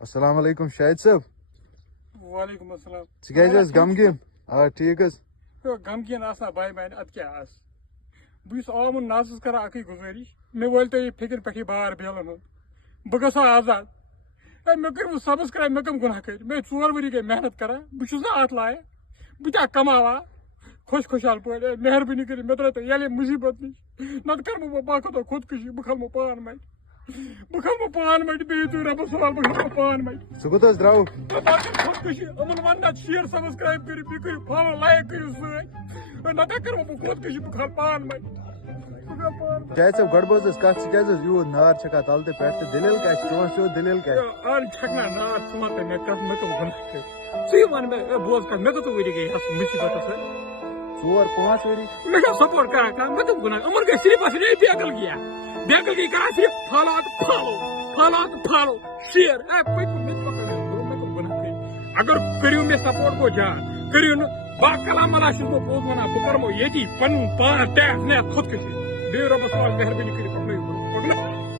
السلام علیکم شاہد صاحب. وعلیکم السلام. ژٕ کیازِ ٲس غمگیٖن؟ آ ٹھیٖک حظ. غمگیٖن آسان باے میانہِ ادٕ کیٛاہ آس بہٕ چھُس آمُت نازَس کران اکٕے گُزٲرِش مےٚ وٲلۍ تو یہِ فِکرِ پٮ۪ٹھ یہِ بار بیلن ہُنٛد بہٕ گژھٕ ہا آزاد. مےٚ کٔرۍ وۄنۍ سبسکرایب مےٚ کٕم گُناہ کٔرۍ مےٚ 4 ؤری گٔے محنت کران بہٕ چھُس نہٕ اتھ لایق بہٕ کیٛاہ کماوا خۄشحال پٲٹھۍ مہربٲنی کٔرِتھ مےٚ ترٛٲیتو ییٚلہِ مُصیبت نِش نتہٕ کرٕ بہٕ باقٕے خودکشی بہٕ کھلمو پان مٹہِ بیٚیہِ تُہۍ رۄبس سوال بہٕ کھلمو پان مٹہِ. ژٕ کوٚت حظ درٛاوُکھ؟ خودکشی یِمن ون نتہٕ شیر سبسکرایب کٔرِو بیٚیہِ کٔرِو فالو لایک کٔرِو سۭتۍ نتہٕ کرٕ بہٕ خودکشی بہٕ کھالہٕ پان مٹہِ. شاہد صاحب گۄڈٕ بوز حظ کتھ ژٕ کیازِ حظ یوٗت نار چھکان تلہٕ تہٕ پٮ۪ٹھ تہٕ دٔلیٖل کیٛاہ چھِ چون سیوٚد دٔلیٖل کیٛاہ؟ آل چھکنا نار ژٕ وَن تہٕ مےٚ کتھ مےٚ کٕم گُناہ کٔرۍ ژٕے وَن مےٚ بوز کتھ مےٚ کٔژ ؤری گٔے یتھ مُصیبتس سۭتۍ 4-5 ؤری. مےٚ چھا سپورٹ کران کانٛہہ مےٚ کٕم گُناہ یِمن گٔے صرف بیقل گٔے کران صرف فالو شیر مےٚ کٕم گُناہ کٔرۍ اگر کٔرِو مےٚ سپورٹ گوٚو جان کٔرِو نہٕ باکلام اللہ چھُس بہٕ پوٚز ونان بہٕ کرمو ییٚتی پنُن پان ٹیک نیتھ خودکشی بیٚیہِ رۄبس حوال مہربٲنی کٔرِتھ پکنٲیِو